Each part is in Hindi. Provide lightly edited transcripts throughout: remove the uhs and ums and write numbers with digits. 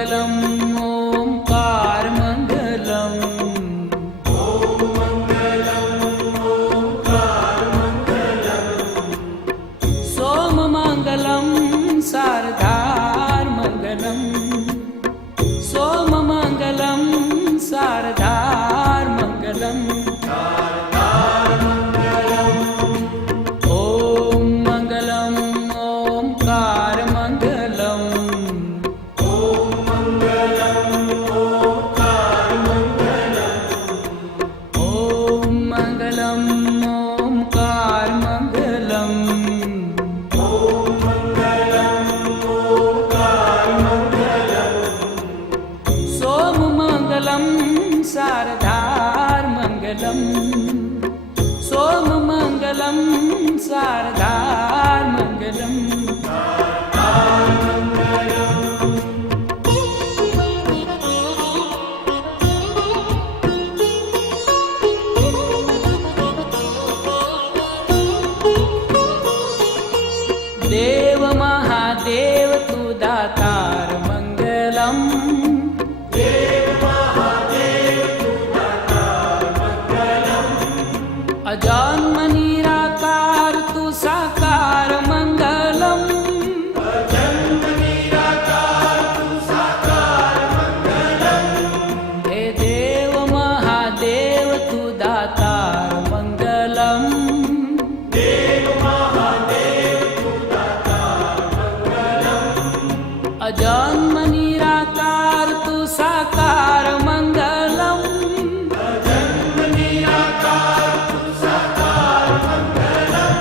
मंगलम ओंकार मंगलम। ओम मंगलम ओंकार मंगलम। सोम मंगलम शारदार मंगलम। सोम मंगलम शारदार मंगलम। ओम मंगलम ओंकार मंगलम। ओम मंगलम ओंकार मंगलम। ओम मंगलम ओंकार मंगलम। ओम मंगलम ओंकार मंगलम। सोम मंगलम शारदार मंगलम। सोम मंगलम शारदार मंगलम। देव महादेव तू दातार मंगलम। देव महादेव तू दातार मंगलम। अजन्म निराकार तू साकार मंगलम। अजन्म निराकार तू साकार मंगलम। हे देव महादेव तू दातार मंगलम। देव महादेव तू दातार मंगलम। अजन्म निराकार तू साकार मंगलम। अजन्म निराकार तू साकार मंगलम।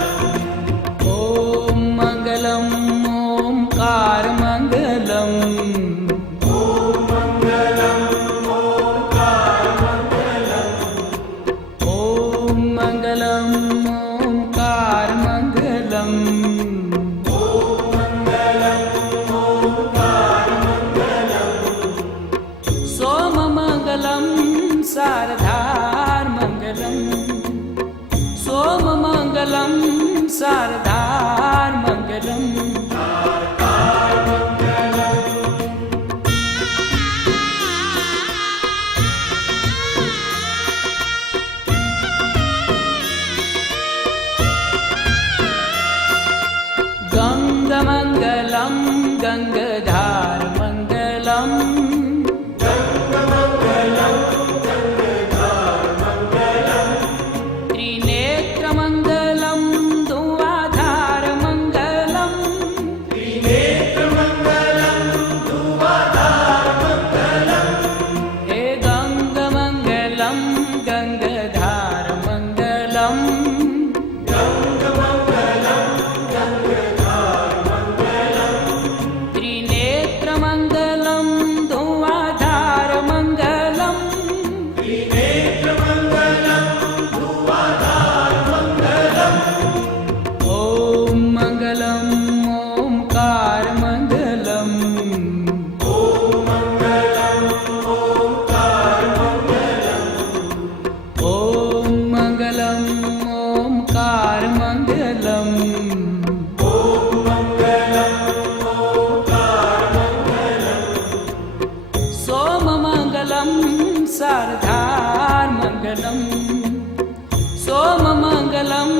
ओम मंगलम ओंकार मंगलम। ओम मंगलम ओंकार मंगलम। ओम मंगलम ओंकार मंगलम। ओम मंगलम ओंकार मंगलम। सोम मंगलम शारदार मंगलम। सोम मंगलम शारदार मंगलम। गंग मंगलम गंगधार मंगलम। त्रिनेत्र मंगलम धुआधार मंगलम। त्रिनेत्र मंगलम धुआधार मंगलम। हे गंग मंगलम गंगधार मंगलम। गंग मंगलम गंगधार मंगलम। त्रिनेत्र मंगलम धुआधार मंगलम। त्रिनेत्र मंगलम धुआधार मंगलम। ओम मंगलम ओंकार मंगलम। ओम मंगलम ओंकार मंगलम। ओम मंगलम ओंकार मंगलम। ओम मंगलम ओंकार मंगलम। सोम मंगलम शारदार मंगलम। सोम मंगलम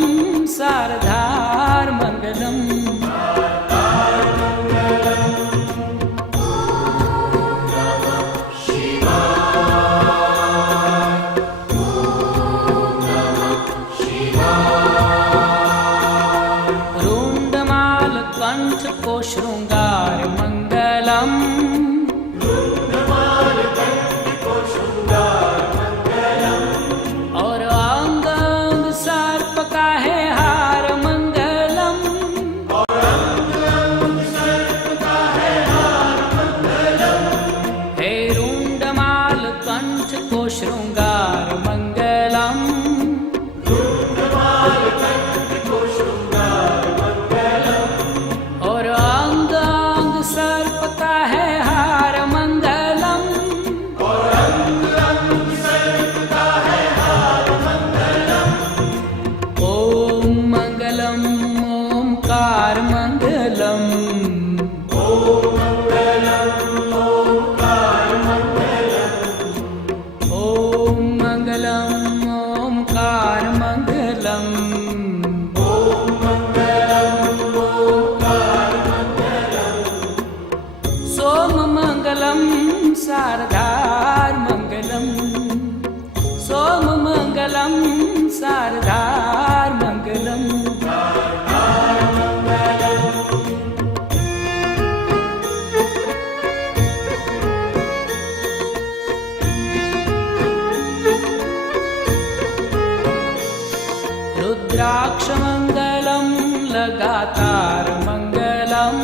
शारदार मंगलम। रुंडमाल कंठ को श्रृंगार मंगलम। और अंग अंग सर्प का है हार मंगलम। हे रुंडमाल कंठ को श्रृंगार मंगलम। और अंग अंग सर्प का है सोममङ्गलं शारदार्मङ्गलम् सोममङ्गलं शारदार्मङ्गलम् रुद्राक्षमङ्गलं लगातार मङ्गलम्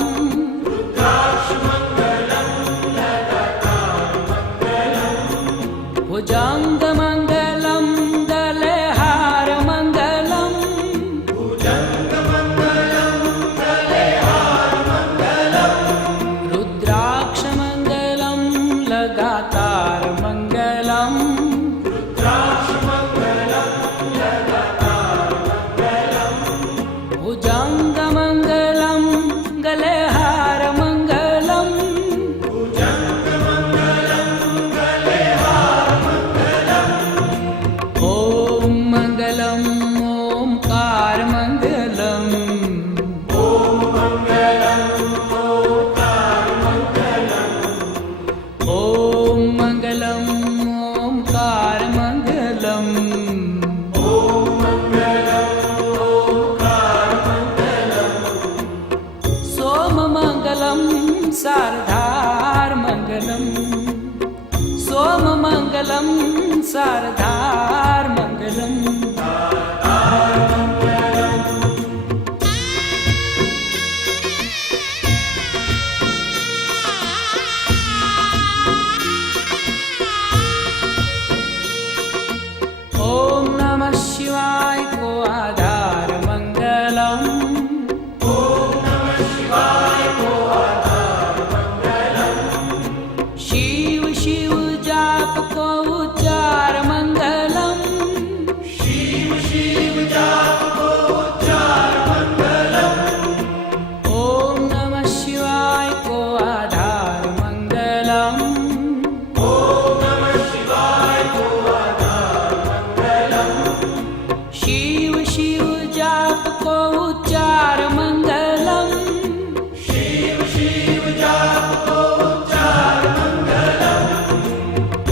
भुजङ्गमङ्गलं दलेहारमङ्गलम् रुद्राक्षमङ्गलं लगातार मङ्गलम् भुजङ्गमङ्गलं गलेहारमङ्गलम् ॐ मङ्गलम् ओङ्कारमङ्गलम् ॐ मङ्गलम् ओङ्कारमङ्गलम् सोममङ्गलं शारदार्मङ्गलम् सोममङ्गलं शारदार्मङ्गलम् ॐ नमः शिवाय को आधारमङ्गलम् शिव शिव जाप को उच्चार मंगलम ओम नमः शिवाय को आधार मंगलम शिव शिव जाप को उच्चार मंगलम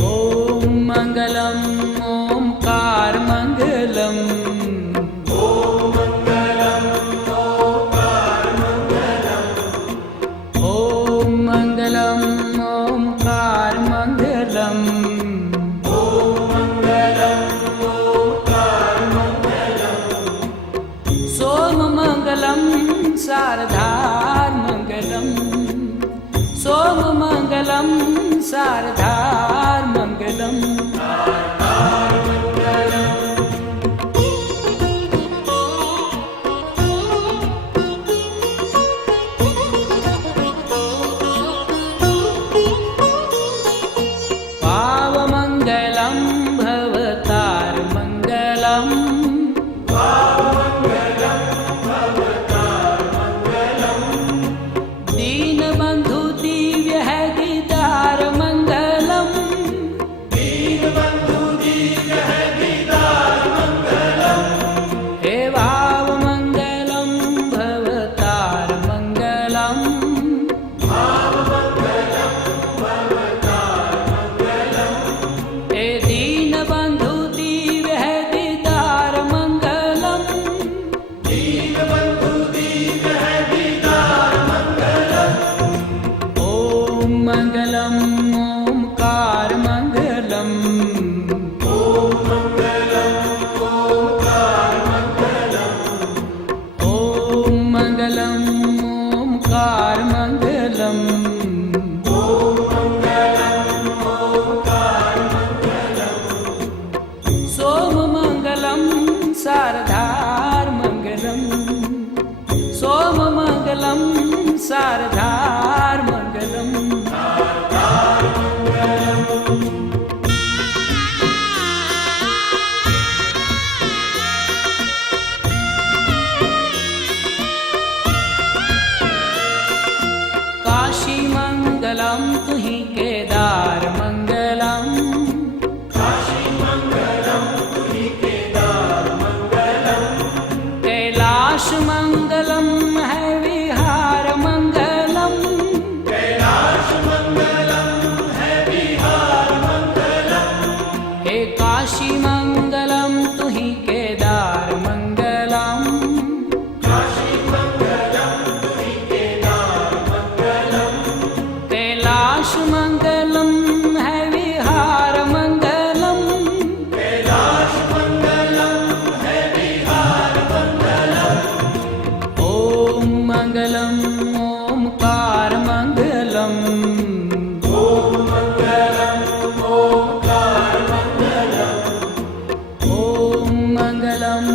ॐ मङ्गलम् ओङ्कारमङ्गलम् ॐ मङ्गलम् ओङ्कारमङ्गलम् सोममङ्गलं शारदार्मङ्गलम् सोममङ्गलं शारदार्मङ्गलम् पावमङ्गलं भवतार्मङ्गलम् दीनबन्धु दिव्य है दीदार मङ्गलम् हे भावमङ्गलं भवतार्मङ्गलम् हे दीनबन्धु दिव्य है दीदार मङ्गलम् ॐ मङ्गलम् ओङ्कारमङ्गलम् ॐ मङ्गलम् ओङ्कारमङ्गलम् सोममङ्गलं शारदार्मङ्गलम् सोममङ्गलं शारदार्मङ्गलम् कैलाश मंगलम है विहार मंगलम, कैलाश मंगलम है विहार मंगलम। ओम मंगलम ओमकार मंगलम, ओम मंगलम ओंकार मंगलम। ओम मंगलम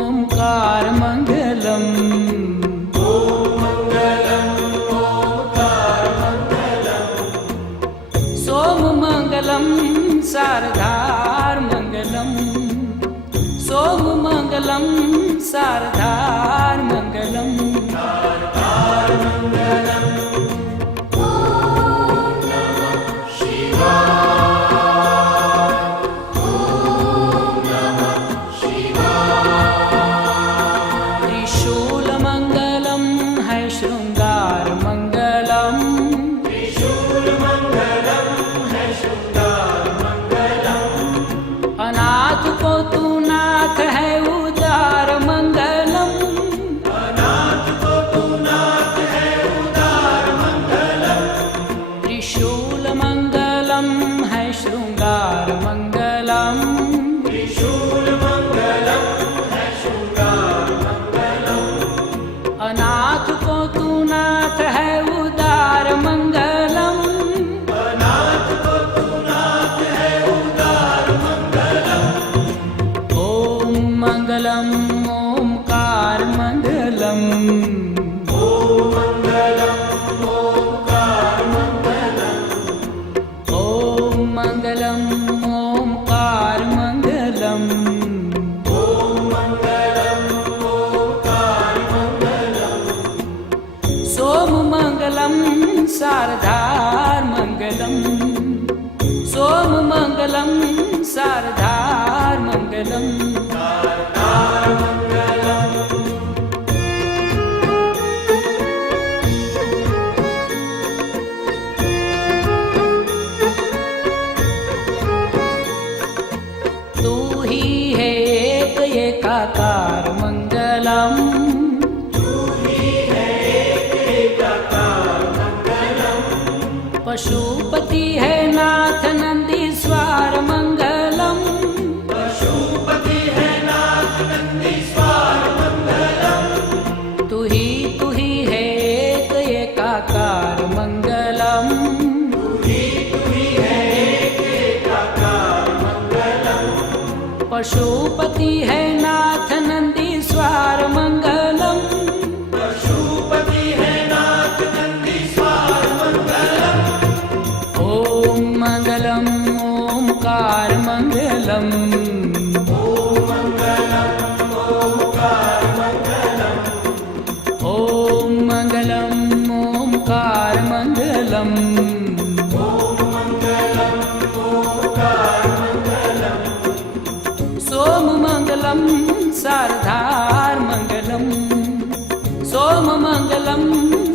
ओमकार मंगलम। ओम मंगलम ओंकार मंगलम। सोम मंगलम शारदार मंगलम, सोम मंगलम शारदार मंगलम। शारदार मंगलम। ओम नमः शिवाय। ओम नमः शिवाय। त्रिशूल मंगलम है श्रृंगार मंगलम, त्रिशूल मंगलम है शृंगार मंगलम। अनाथ को तू नाथ है उदार मंगलम, अनाथ को तू नाथ है उदार मंगलम। त्रिशूल मंगलम है श्रृंगार मंगलम, त्रिशूल मंगलम है शृंगार मंगलम। अनाथ को तू नाथ है उदार मंगलम, अनाथ को तू नाथ है उदार मंगलम। ओम मंगलम ओमकार मंगलम, ओम मंगलम ओंकार मंगलम। ओम मंगलम ओमकार मंगलम। ओम मंगलम ओंकार मंगलम। सोम मंगलम शारदार मंगलम, सोम मंगलम शारदार मंगलम। शारदार मंगलम। तू ही है एक एकाकार मंगलम, तू ही है एक एकाकार मंगलम। पशुपति है नाथ नंदीश्वर मंगलम, पशुपति है नाथ नंदीश्वर मंगलम। तू ही है एक एकाकार मंगलम, तू ही है एक एकाकार मंगलम। पशुपति है नाथ नंदीश्वर मंगलम। पशुपति है नाथ नंदीश्वर मंगलम। ओम मंगलम ओमकार मंगलम, ओम मंगलम ओंकार मंगलम। ओम मंगलम ओमकार मंगलम। ओम मंगलम ओंकार मंगलम। सोम मंगलम शारदार मंगलम, सोम मंगलम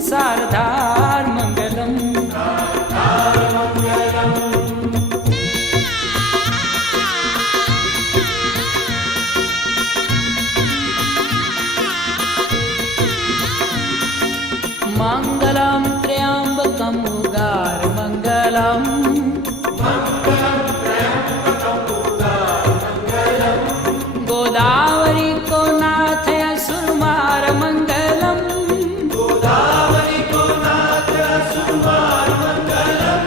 शारदार मंगलम। शारदार मंगलम। मंगलम त्र्यंबकम उगार मंगलम, मंगलम त्र्यंबकम उदार मंगलम। गोदावरी को नाथ असुरमार मंगलम, गोदावरी को नाथ असुरमार मंगलम।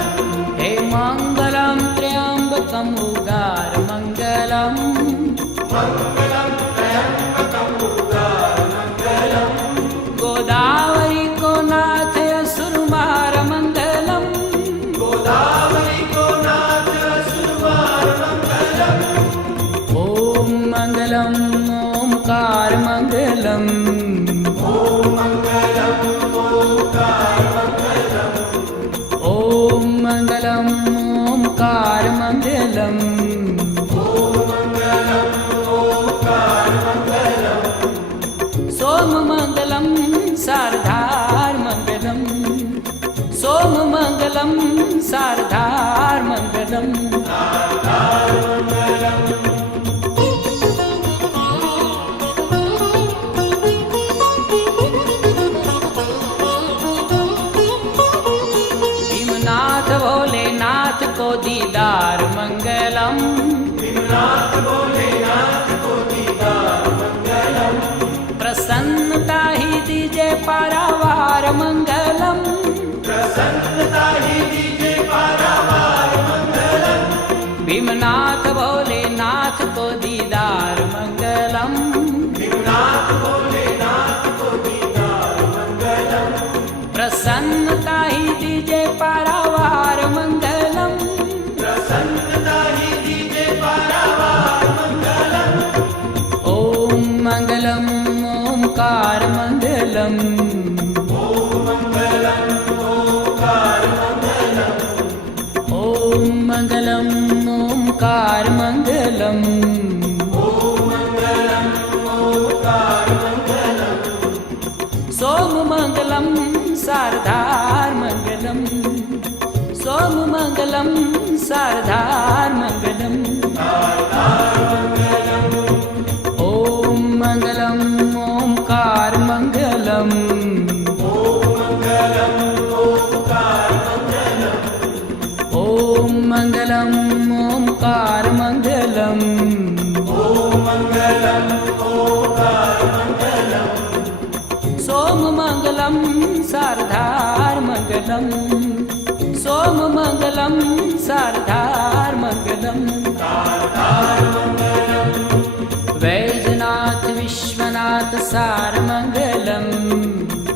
हे मंगलम त्र्यंबकम उगार मंगलम, मंगलम त्र्यंबकम उदार मंगलम। गोदावरी को नाथ असुरमार मंगलम, गोदावरी को नाथ असुरमार मंगलम। ओम मंगलम ओमकार मंगलम, ओम मंगलम ओंकार मंगलम। ओम मंगलम ओमकार मंगलम। ओम मंगलम ओंकार मंगलम। सोम मंगलम शारदार मंगलम, सोम मंगलम शारदार मंगलम। शारदार मंगलम। भीमनाथ को दीदार मंगलम, भीमनाथ भोलेनाथ को दीदार मंगलम, प्रसन्नता ही दीजे पारावार मंगलम, प्रसन्नता ही दीजे पारावार मंगलम, भीमनाथ भोलेनाथ को दीदार मंगलम, भीमनाथ भोलेनाथ को दीदार मंगलम, प्रसन्नता ही दीजे पारावार मंगलम, प्रसन्नता ही दीजे पारावार मंगलम, ओम मंगलम ओंकार मंगलम, ओम मंगलम ओंकार मंगलम, ओम मंगलम ओंकार मंगलम, ओम मंगलम ओंकार मंगलम, सोम मंगलम शारदार मंगलम, सोम मंगलम शारदार मंगलम, ओम मंगलम ओंकार मंगलम, ओम मंगलम ओंकार मंगलम, ओम मंगलम ओंकार मंगलम, ओम मंगलम ओंकार मंगलम, सोम मंगलम शारदार मंगलम, सोम मंगलम शारदार मंगलम, वैजनाथ विश्वनाथ सार मंगलम,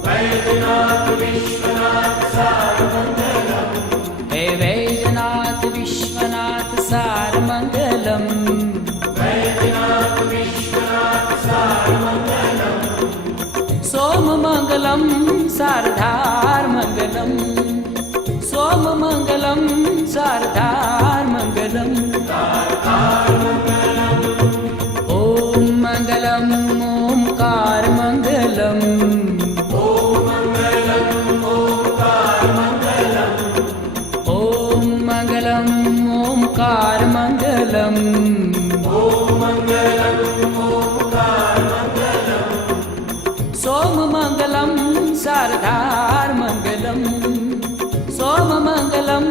वैद्यनाथ विश्वनाथ सार मंगलम, हे वैजनाथ विश्वनाथ सार मंगलम, वैद्यनाथ विश्वनाथ सार मंगलम, सोम मंगलम शारदार मंगलम, सोम मंगलम शारदार मंगलम, ओम मंगलम ओंकार मंगलम, ओम मंगलम ओंकार मंगलम, ओम मंगलम ओंकार मंगलम, ओम मंगलम ओंकार मंगलम, सोम मंगलम शारदार मंगलम, सोम मंगलम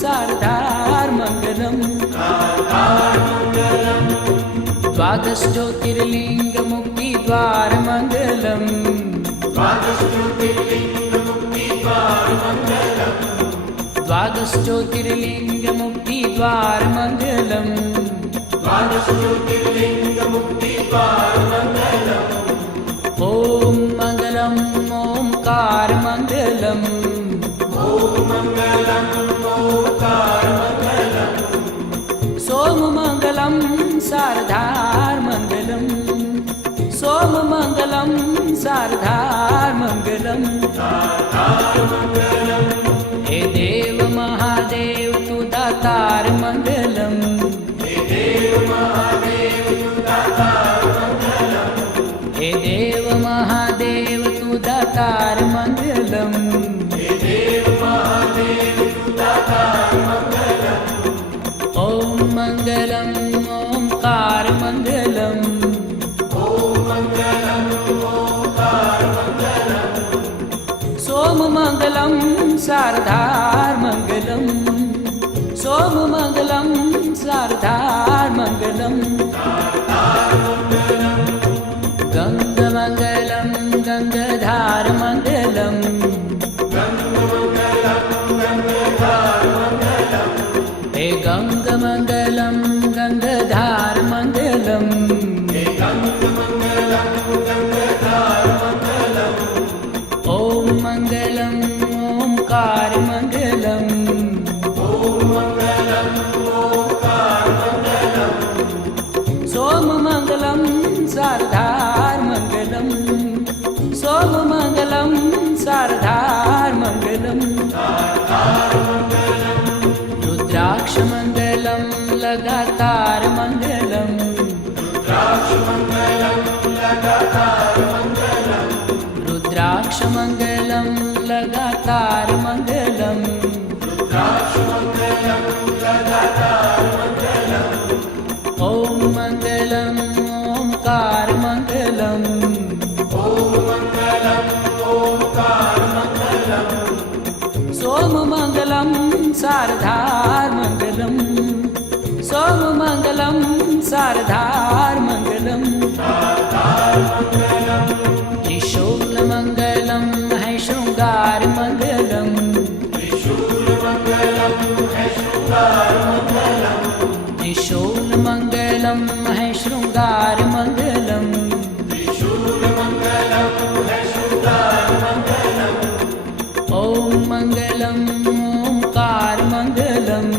शारदार मंगलम, द्वादश ज्योतिर्लिंग मुक्ति द्वार मंगलम, द्वादश ज्योतिर्लिंग मुक्ति द्वार मंगलम, द्वादश ज्योतिर्लिंग मुक्ति द्वार मंगलम, द्वादश ज्योतिर्लिंग मुक्ति द्वार मंगलम, ओम मंगलम ओंकार मंगलम, ओम मंगलम ओंकार मंगलम, सोम मंगलम शारदार मंगलम, सोम मंगलम शारदार मंगलम, हे देव महादेव तू दातार मंगलम, हे देव महादेव तू दातार मंगलम, हे देव महादेव तू दातार मंगलम, हे देव महादेव तू दातार मंगलम, ओम मंगलम ओंकार मंगलम, ओम मंगलम ओंकार मंगलम, सोम मंगलम शारदार मंगलम, सोम मंगलम शारदार मंगलम, गंग मंगलम गंगाधार मंगलम, हे गंग मंगलम गंगाधार मंगलम, ओम मंगलम ओंकार मंगलम, ओम मंगलम ओंकार मंगलम, सोम मंगलम शारदार मंगलम, सोम मंगलम शारदार मंगलम, रुद्राक्ष मंगलम लगातार मंगलम, रुद्राक्ष मंगलम लगातार मंगलम, रुद्राक्ष मंगलम लगातार मंगलम, रुद्राक्ष मंगलम लगातार मंगलम, ओम मंगलम ओंकार मंगलम, ओम मंगलम ओंकार मंगलम, सोम मंगलम शारदार मंगलम, मङ्गलम् सोममङ्गलं शारदार्मङ्गलम् त्रिशूलमङ्गलं है शृङ्गारमङ्गलम् त्रिशूलमङ्गलं है शृङ्गारमङ्गलम् ॐ मङ्गलम् ओङ्कारमङ्गलम्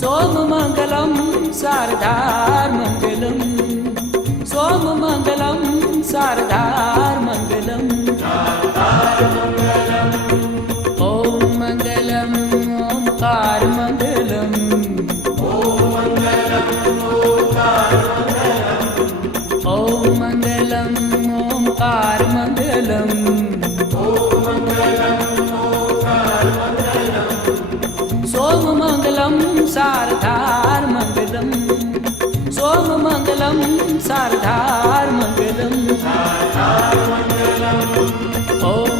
सोममङ्गलं शारदार्मङ्गलम् सोममङ्गलं शारदार्मङ्गलम् ॐ मङ्गलम् ओङ्कारमङ्गलम् ॐ मङ्गलम् ओङ्कारमङ्गलम् सोममङ्गलं शारदार्मङ्गलम् सोममङ्गलं शारदार्मङ्गलम् ॐ